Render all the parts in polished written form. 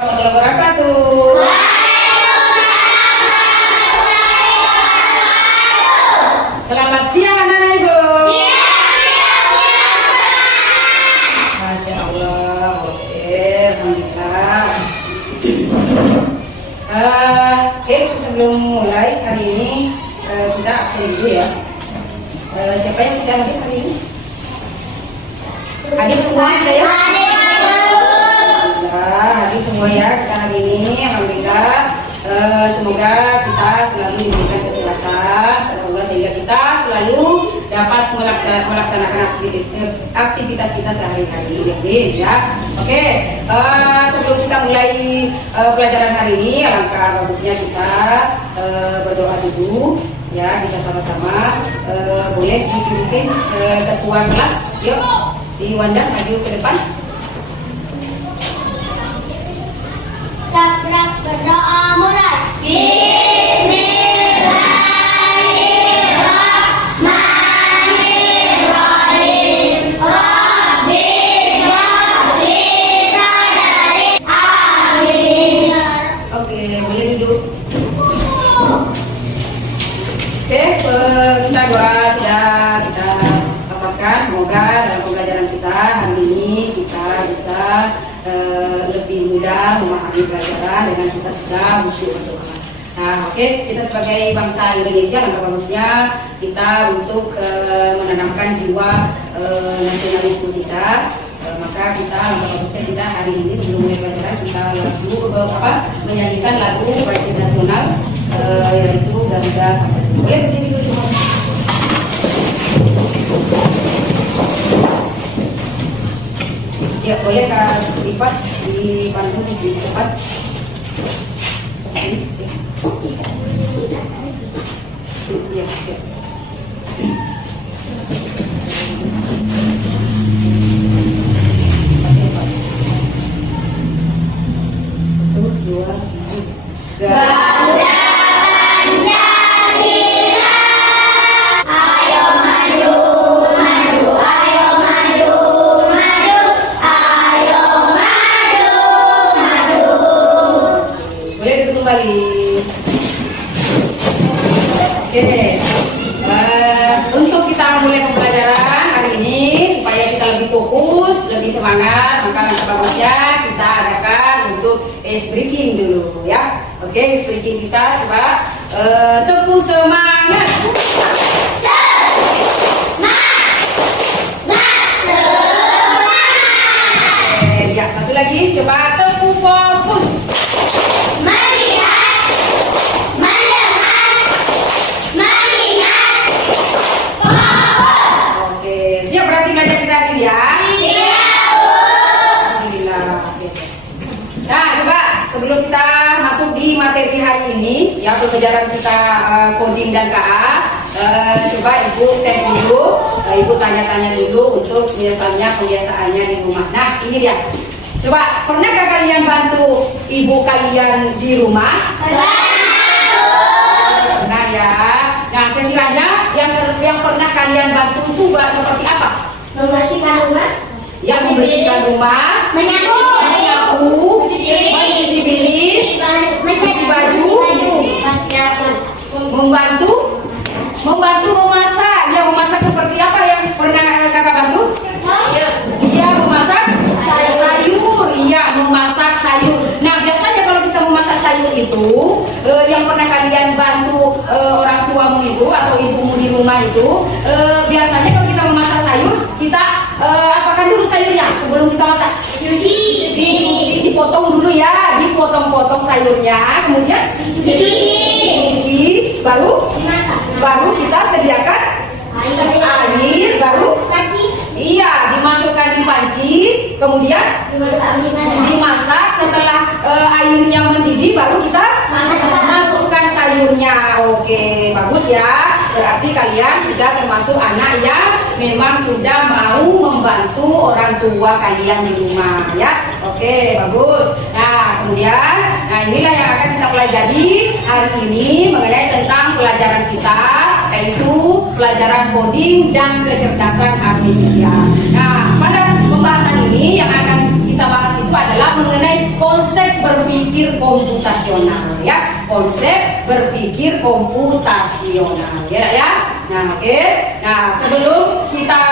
Warahmatullahi wabarakatuh. Selamat siang anak-anak ibu. Masya Allah. Oke, alhamdulillah. Oke, sebelum mulai hari ini kita absen dulu ya. Siapa yang kita hadir hari ini? Hadir semua kita ya? Hadir semua ya kita hari ini. Alhamdulillah. Semoga kita selalu diberikan kesehatan Allah, sehingga kita selalu dapat melaksanakan aktivitas kita sehari-hari ya. Oke, sebelum kita mulai pelajaran hari ini, alangkah bagusnya kita berdoa dulu ya. Kita sama-sama boleh dipimpin ketua kelas. Yuk, si Wanda maju ke depan. Sabrak berdoa mulai. Bismillahirrahmanirrahim. Rabbi shrahli sadri. Amin. Oke, boleh duduk. Oke, kita doa sudah kita lepaskan. Semoga dalam pembelajaran kita hari ini kita bisa lebih mudah memahami pelajaran dengan kita sudah khusyuk berdoa. Nah, oke, kita sebagai bangsa Indonesia, langkah bagusnya kita untuk menanamkan jiwa nasionalisme kita. Maka kita langkah bagusnya kita hari ini sebelum mulai pelajaran kita menyanyikan lagu wajib nasional yaitu Garuda Pancasila. Boleh berdiri dulu semua. Ya, boleh Kak lipat di panggung di depan. Ya, ya. Satu, dua, tiga. Garuda Pancasila, ayo maju, maju, ayo maju, maju, ayo maju, maju. Boleh duduk kembali. Oke, untuk kita mulai pembelajaran hari ini supaya kita lebih fokus, lebih semangat, maka langkah bagusnya kita adakan untuk ice breaking dulu ya. Oke, ice breaking kita coba tepuk semangat. Ya, satu lagi coba tepuk fokus. Melihat, mendengar, mengingat, fokus. Oke, siap berarti belajar kita hari ini ya. Siap. Alhamdulillah. Nah, coba sebelum kita masuk di materi hari ini, ya pelajaran kita coding dan KA, coba ibu tes dulu, ibu tanya-tanya dulu untuk kebiasaannya di rumah. Nah, ini dia. Coba, pernahkah kalian bantu ibu kalian di rumah? Pernah ya. Nah, sekiranya yang pernah kalian bantu itu seperti apa? Membersihkan rumah, Ya, membersihkan rumah, menyapu, mencuci piring, mencuci baju, membantu memasak. Ya, memasak seperti apa yang pernah kakak bantu? Iya, memasak sayur. Iya, memasak sayur. Nah, biasanya kalau kita memasak sayur itu, yang pernah kalian bantu orang tuamu itu atau ibumu di rumah itu, biasanya kalau kita memasak sayur, kita apakan dulu sayurnya sebelum kita masak? Dicuci, dipotong dulu ya, dipotong-potong sayurnya, kemudian dicuci, baru kita sediakan air, baru iya dimasukkan di panci, kemudian dimasak. Setelah airnya mendidih, baru kita masukkan sayurnya. Oke, bagus ya. Berarti kalian sudah termasuk anak yang memang sudah mau membantu orang tua kalian di rumah ya. Oke, bagus. Nah, kemudian inilah yang akan kita pelajari hari ini mengenai tentang pelajaran kita, yaitu pelajaran coding dan kecerdasan artifisial. Nah, pada pembahasan ini yang akan kita bahas itu adalah mengenai konsep komputasional ya, konsep berpikir komputasional ya. Nah, oke. Nah, sebelum kita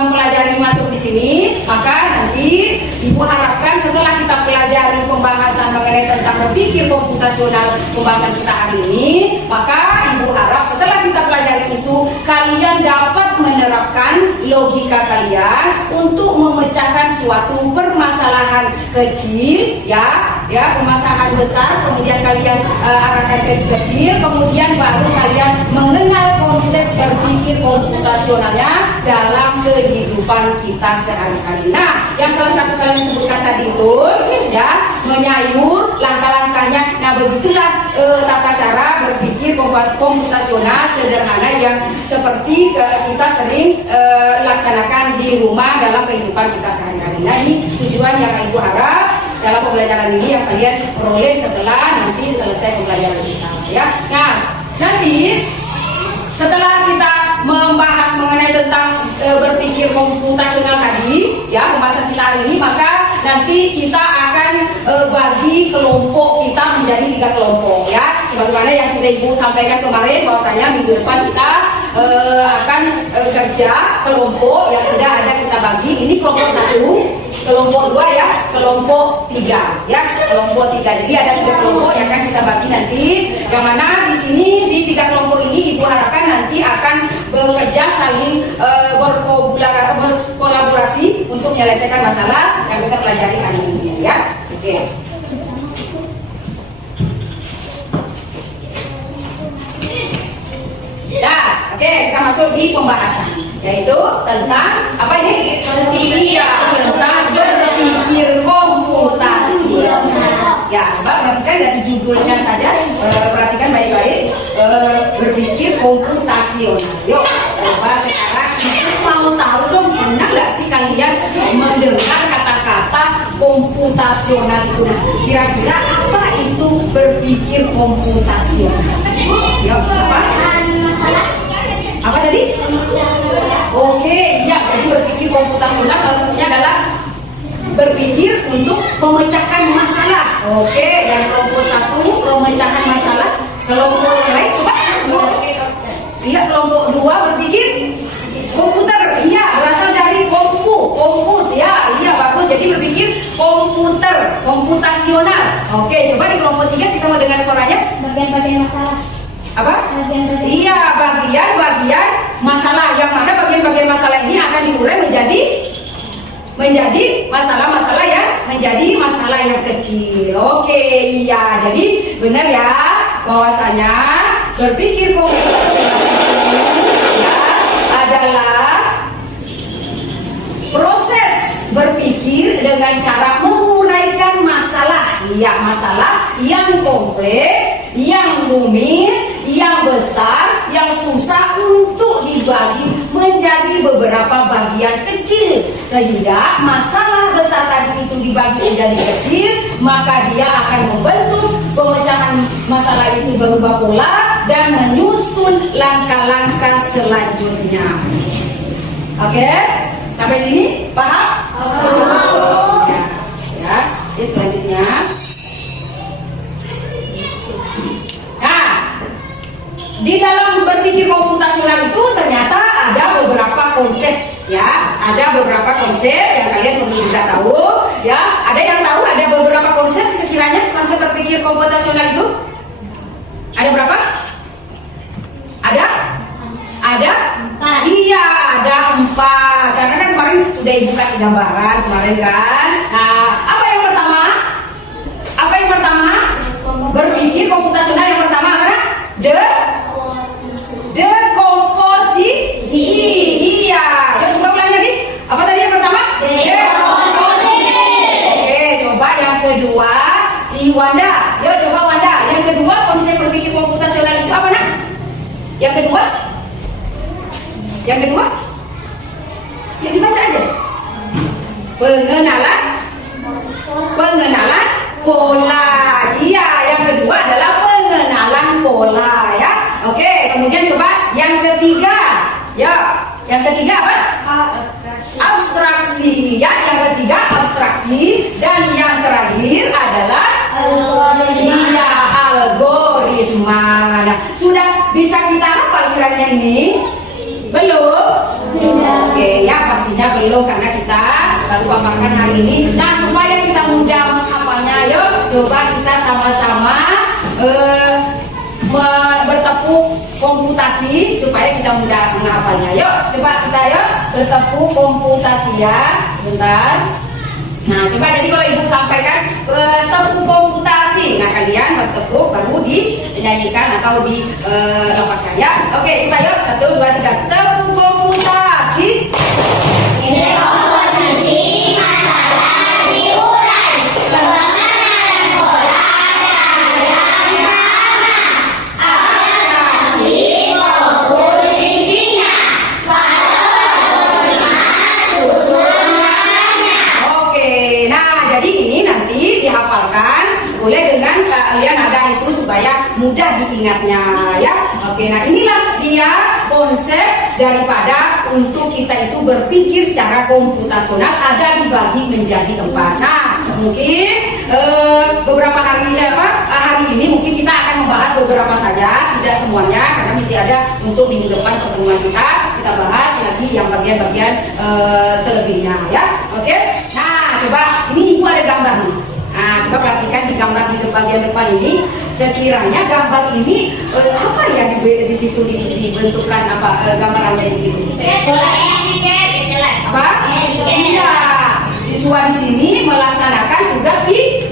mempelajari masuk di sini, maka nanti Ibu harapkan setelah kita pelajari pembahasan mengenai tentang berpikir komputasional pembahasan kita hari ini, maka Ibu harap setelah kita pelajari itu kalian dapat menerapkan logika kalian untuk memecahkan suatu permasalahan kecil ya, permasalahan besar, kemudian kalian arahkan ke kecil, kemudian baru kalian mengenal konsep berpikir komputasionalnya dalam kehidupan kita sehari-hari. Nah, yang salah satu kalian sebutkan tadi itu ya, menyayur langkah-langkahnya. Nah, begitulah tata cara berpikir komputasional sederhana yang seperti kita sering laksanakan di rumah dalam kehidupan kita sehari-hari. Nah, ini tujuan yang Ibu harap dalam pembelajaran ini yang kalian peroleh setelah nanti selesai pembelajaran kita ya. Nah, nanti setelah kita membahas mengenai tentang berpikir komputasional tadi ya, pembahasan kita hari ini, maka nanti kita akan bagi kelompok kita menjadi 3 kelompok ya, sebagaimana yang sudah Ibu sampaikan kemarin bahwasanya minggu depan kita akan kerja kelompok yang sudah ada kita bagi. Ini kelompok 1, kelompok 2 ya, kelompok 3 ya, kelompok 3. Jadi ada 3 kelompok yang akan kita bagi nanti, yang mana di sini di 3 kelompok ini Ibu harapkan nanti akan bekerja saling berkolaborasi untuk menyelesaikan masalah yang kita pelajari hari ini ya. Oke. Nah, oke, kita masuk di pembahasan, yaitu tentang apa ini? Tentang berpikir komputasional. Ya, coba perhatikan dari judulnya saja, perhatikan baik-baik, berpikir komputasional. Yuk, coba sekarang Ibu mau tahu dong, pernah nggak sih kalian mendengar kata-kata komputasional itu? Kira-kira apa itu berpikir komputasional? Ya, apa? Apa tadi? Oke, ya, jadi berpikir komputasional salah satunya adalah berpikir untuk memecahkan masalah. Oke, yang kelompok 1 memecahkan masalah. Kelompok lain coba. Iya, kelompok 2 berpikir komputer. Iya, berasal dari komput. Ya, iya bagus. Jadi berpikir komputer, komputasional. Oke, coba di kelompok 3 kita mau dengar suaranya. Bagian-bagian masalah. Apa? Iya, bagian-bagian masalah, yang mana bagian-bagian masalah ini akan diurai menjadi masalah-masalah yang menjadi masalah yang kecil. Oke, iya. Jadi benar ya bahwasanya berpikir komputasional ya, adalah proses berpikir dengan cara menguraikan masalah. Ya, masalah yang kompleks, yang rumit, yang besar, yang susah untuk dibagi menjadi beberapa bagian kecil, sehingga masalah besar tadi itu dibagi menjadi kecil, maka dia akan membentuk pemecahan masalah itu berubah pola dan menyusun langkah-langkah selanjutnya. Oke, sampai sini paham? Ya, ya, selanjutnya. Di dalam berpikir komputasional itu ternyata ada beberapa konsep ya, ada beberapa konsep yang kalian perlu juga tahu ya. Ada yang tahu ada beberapa konsep sekiranya konsep berpikir komputasional itu? Ada berapa? Ada? Iya, ada 4. Karena kan kemarin sudah Ibu kasih gambaran kemarin kan. Nah, apa yang pertama? Berpikir komputasional yang pertama apa? Dekomposisi. Iya. Yuk coba ulang lagi. Apa tadi yang pertama? Dekomposisi. Oke, coba yang kedua si Wanda. Yuk coba Wanda. Yang kedua konsep berpikir komputasional itu apa nak? Yang kedua? Ya dibaca aja. Pengenalan pola. Iya, yang kedua adalah pengenalan pola ya. Oke, kemudian coba yang ketiga. Ya, yang ketiga apa? Abstraksi. Ya, yang ketiga abstraksi, dan yang terakhir adalah bisa kita hafal kiranya ini? Belum? Oke, ya pastinya belum karena kita baru paparkan hari ini. Nah, supaya kita mudah menghafalnya, yuk coba kita sama-sama bertepuk komputasi supaya kita mudah menghafalnya. Yuk, coba kita yuk bertepuk komputasi ya. Bentar. Nah, coba jadi kalau ibu sampaikan tepuk komputasi, nah kalian bertepuk baru dinyanyikan atau dilepaskan ya. Oke, coba yuk 1, 2, 3 tepuk komputasi. Dekomposisi masalah diurai. Pengembangan pola dan sama. Abstraksi fokus intinya. Pada susun namanya. Oke, nah jadi ini nanti dihafalkan boleh dengan kalian ada itu supaya mudah diingatnya ya. Oke, nah inilah dia konsep daripada untuk kita itu berpikir secara komputasional ada dibagi menjadi 4. Nah, mungkin beberapa hari ini mungkin kita akan membahas beberapa saja, tidak semuanya karena masih ada untuk minggu depan pertemuan kita bahas lagi yang bagian-bagian selebihnya ya. Oke. Nah, coba ini ibu ada gambar nih. Nah, coba perhatikan di gambar di bagian depan ini. Sekiranya gambar ini apa ya di situ dibentukkan apa gambarannya di situ? Apa? Iya. Siswa di sini melaksanakan tugas di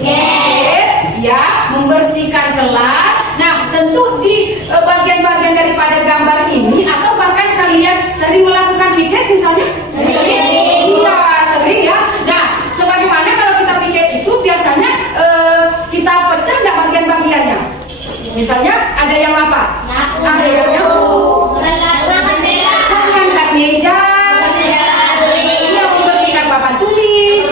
ya, membersihkan kelas. Nah, tentu di bagian-bagian daripada gambar ini atau bahkan kalian sering melakukan piket misalnya? Iya, sering ya. Nah, sebagaimana kalau kita piket itu biasanya kita pecah nggak bagian-bagiannya? Misalnya ada yang apa? Ada yang nyapu, mengangkat meja, membersihkan papan tulis,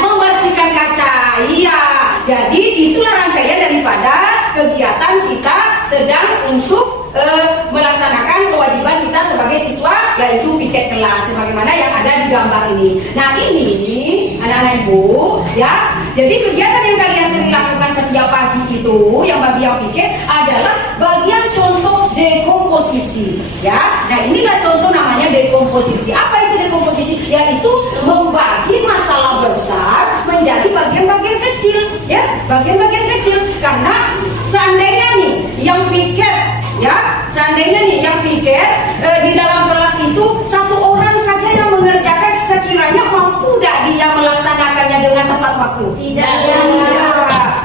membersihkan kaca. Iya, jadi itulah rangkaian daripada kegiatan kita sedang untuk melaksanakan kewajiban kita sebagai siswa, yaitu piket kelas sebagaimana yang ada di gambar ini. Nah, ini anak-anak ibu ya. Jadi kegiatan yang kalian sering lakukan setiap pagi itu yang bagi yang piket adalah bagian contoh dekomposisi ya. Nah, inilah contoh namanya dekomposisi. Apa itu dekomposisi? Yaitu membagi masalah besar menjadi bagian-bagian kecil ya, bagian-bagian kecil. Karena seandainya nih yang piket ya, seandainya nih yang piket di dalam kelas itu satu orang saja yang mengerjakan, sekiranya mampu tidak dia melaksanakannya dengan tepat waktu? Tidak.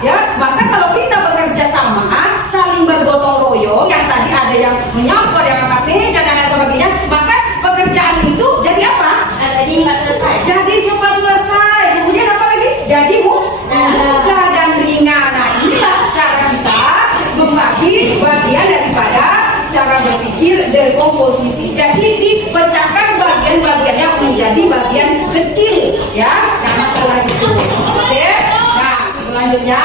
Ya, maka kalau kita bekerja sama, saling bergotong royong, yang tadi ada yang menyapu, ada yang angkat meja dan lain sebagainya, maka pekerjaan itu jadi apa? Jadi cepat selesai. Kemudian apa lagi? Jadi mudah dan ringan. Nah, inilah cara kita membagi bagian daripada cara berpikir dekomposisi. Jadi dipecahkan bagian-bagiannya menjadi bagian kecil ya. Nah, masalah itu. Oke. Nah, selanjutnya.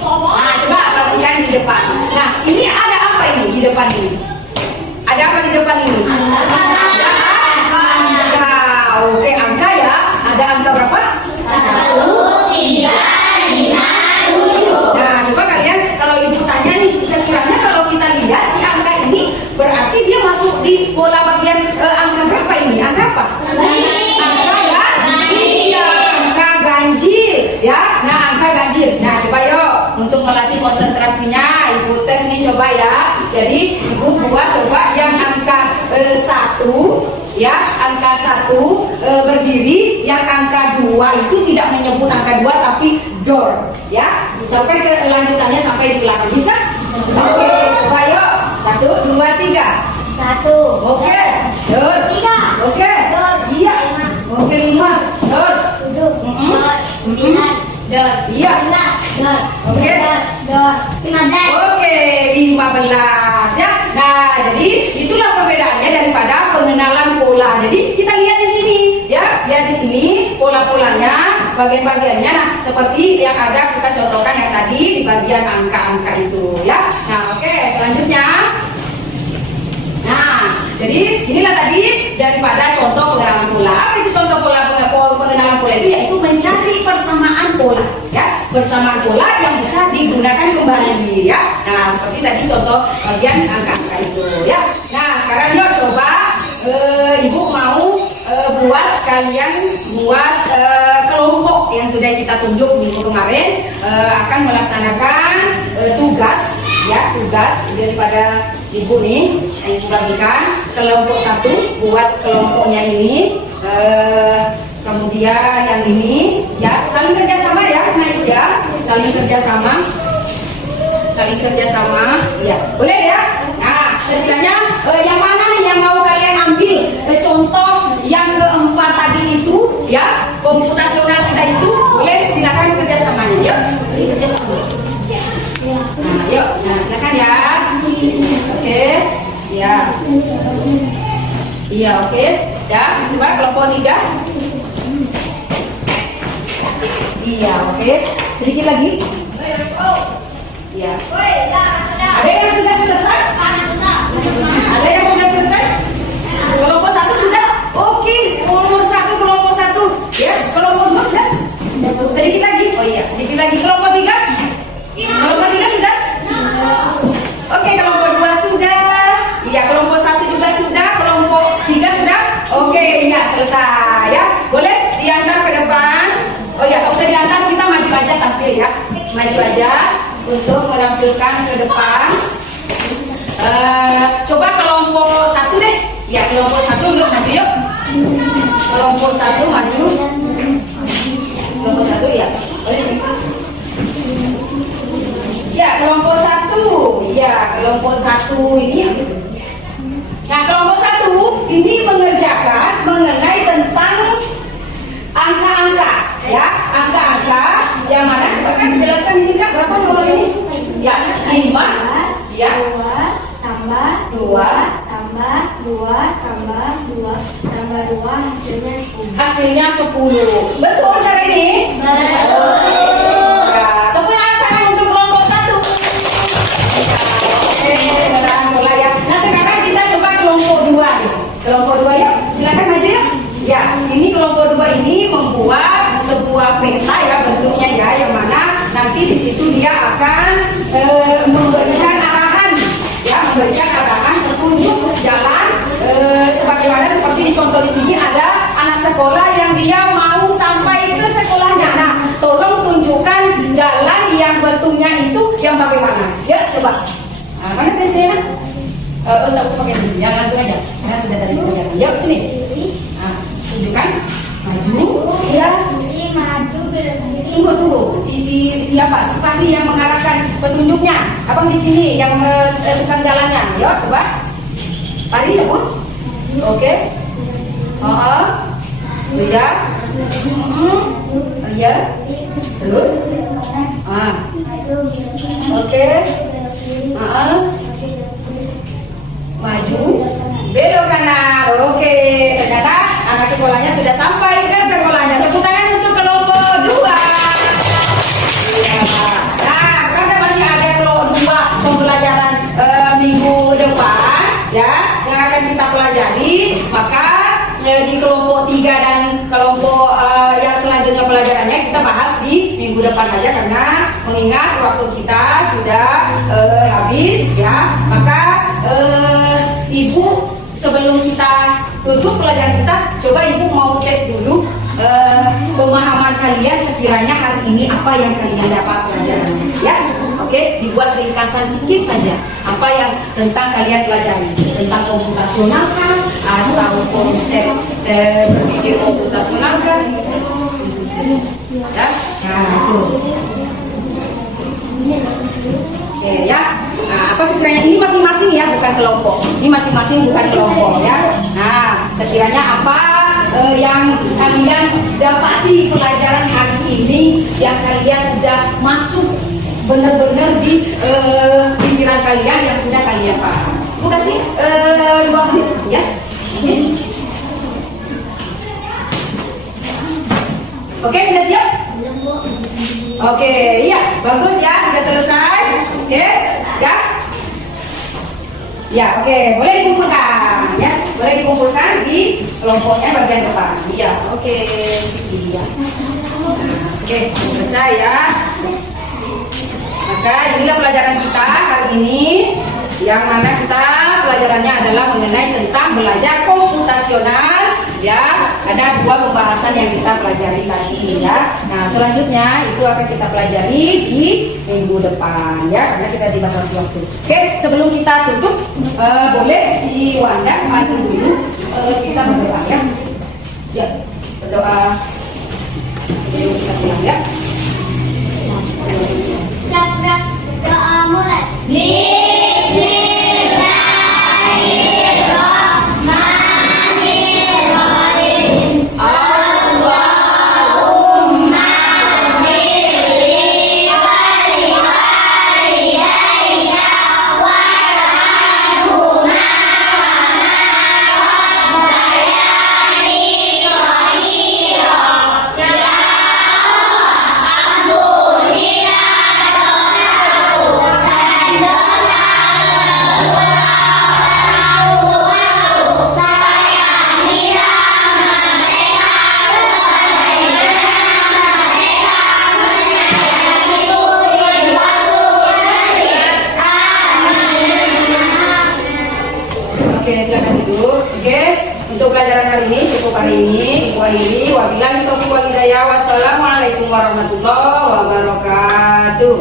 Nah, coba perhatikan di depan. Nah, ini ada apa ini di depan ini? Ada apa di depan ini? Angka. Oke, angka ya. Ada angka berapa? 1, 3, 5, 7. Nah, coba kalian kalau ibu tanya nih, sekiranya kalau kita lihat di angka ini berarti dia masuk di pola bagian angka berapa ini? Angka apa? Angka ya? Iya, angka ganjil ya. Nah, angka ganjil. Nah, coba yuk untuk melatih konsentrasinya, ibu tes nih coba ya. Jadi ibu buat coba yang angka 1 ya, angka 1 berdiri, yang angka 2 itu tidak menyebut angka 2 tapi door ya. Sampai ke lanjutannya sampai di belakang. Bisa? Oke, coba yuk. 1, 2, 3. 1. Oke, door. 3. Oke. Door. Iya. Oke, 5. Door. 7. 9. Door. Iya. 11. Door. Oke. 15. Oke, 15 ya. Nah, jadi itulah perbedaannya daripada pengenalan pola. Jadi kita lihat di sini ya, lihat di sini pola-polanya, bagian-bagiannya. Nah, seperti yang ada kita contohkan yang tadi di bagian angka-angka itu ya. Nah, oke, selanjutnya. Nah, jadi inilah tadi daripada contoh pengenalan pola. Apa itu contoh pola pengenalan pola itu? Yaitu mencari persamaan pola ya. bersamaan pula yang bisa digunakan kembali ya. Nah, seperti tadi contoh bagian angka-angka itu ya. Nah, sekarang yuk coba ibu mau buat kelompok yang sudah kita tunjuk minggu kemarin akan melaksanakan tugas ya, tugas daripada ibu nih yang dibagikan kelompok 1 buat kelompoknya ini. Kemudian yang ini ya saling kerjasama ya, nah itu ya saling kerjasama ya, boleh ya. Nah sekiranya yang mana nih yang mau kalian ambil contoh yang keempat tadi itu ya, komputasional kita itu, boleh silakan kerjasamanya yuk. Nah yuk, nah silakan ya. Oke ya, iya oke ya, coba kelompok 3. Iya, oke. Sedikit lagi. Iya. Ada yang sudah selesai? Ada yang sudah selesai? Kelompok 1 sudah? Oke. Nomor 1 kelompok 1. Ya, kelompok 2 sudah? Sedikit lagi. Oh iya, sedikit lagi. Kelompok 3? Kelompok 3 sudah? Oke, kelompok 2 sudah. Iya, kelompok 1 juga sudah. Kelompok 3 sudah? Oke, iya selesai ya. Boleh diantar ke depan. Oh ya, kalau usah diantar, kita maju aja tampil ya. Maju aja untuk menampilkan ke depan. Coba kelompok 1 deh. Ya, kelompok 1 yuk maju yuk. Kelompok 1 maju. Kelompok 1 ya. Ya, kelompok 1. Ya, kelompok 1 ini. Nah, kelompok 1 ini mengerjakan mengenai tentang angka-angka ya, angka-angka yang mana coba kan jelaskan ini Kak, berapa nomor ini? Ya, 5 ya, 2 tambah 2 tambah 2 tambah 2 tambah 2 hasilnya 10. Hasilnya 10. Betul cara ini? Betul. Ya, tepuk tangan untuk kelompok 1. Oke, benar mulai ya. Nah, sekarang kita coba kelompok 2 nih. Kelompok 2 yuk, silakan maju yuk. Ya, ini kelompok 2 ini membuat sebuah peta ya bentuknya ya, yang mana nanti di situ dia akan memberikan arahan ya, memberikan arahan petunjuk jalan sebagaimana seperti di contoh di sini ada anak sekolah yang dia mau sampai ke sekolahnya. Nah, tolong tunjukkan jalan yang bentuknya itu yang bagaimana. Ya, coba. Nah, mana pensilnya? Enggak usah pakai pensil, ya langsung aja. Karena sudah tadi dikerjakan. Yuk sini. Nah, tunjukkan. Maju. Ya. Maju Tunggu. Siapa? Si Fahri yang mengarahkan petunjuknya. Abang di sini yang tukang jalannya. Yuk, coba. Fahri cabut. Oke. Ya. Ya. Terus. Oke. Maju. Belok kanan. Oke. Ternyata anak sekolahnya sudah sampai ke sekolahnya. Tepuk tangan untuk kelompok 2. Ya. Nah, karena masih ada kelompok 2 pembelajaran minggu depan ya yang akan kita pelajari, maka di kelompok 3 dan kelompok yang selanjutnya pelajarannya kita bahas di minggu depan saja, karena mengingat waktu kita sudah habis ya. Maka ibu sebelum kita tutup pelajaran kita, coba ibu mau tes dulu pemahaman kalian sekiranya hari ini apa yang kalian dapat pelajarannya ya. Oke, dibuat ringkasan sedikit saja apa yang tentang kalian pelajari, tentang komputasional kan atau konsep berpikir komputasional kan ya. Nah itu oke ya. Nah, apa sekiranya ini masing-masing ya, bukan kelompok. Ini masing-masing bukan kelompok ya. Nah, sekiranya apa yang kalian dapati pelajaran hari ini yang kalian udah masuk benar-benar di pikiran kalian yang sudah kalian paham. Aku kasih 2 menit ya. Oke, sudah siap? Oke, iya, bagus ya, sudah selesai. Oke, ya. Ya, oke, boleh dikumpulkan ya. Boleh dikumpulkan di kelompoknya bagian depan. Iya, oke. Iya. Oke, selesai ya. Maka inilah pelajaran kita hari ini, yang mana kita pelajarannya adalah mengenai tentang belajar komputasional. Ya, ada 2 pembahasan yang kita pelajari kali ini ya. Nah, selanjutnya itu akan kita pelajari di minggu depan ya, karena kita dibatasi waktu. Oke, sebelum kita tutup, boleh si Wanda bantu dulu kita berdoa ya. Ya, berdoa. Sebelum kita pulang ya. Siap, doa mulai. Oke, silakan duduk. Oke, untuk pelajaran hari ini cukup hari ini. Wabillahi taufiq wal hidayah. Wassalamualaikum warahmatullahi wabarakatuh.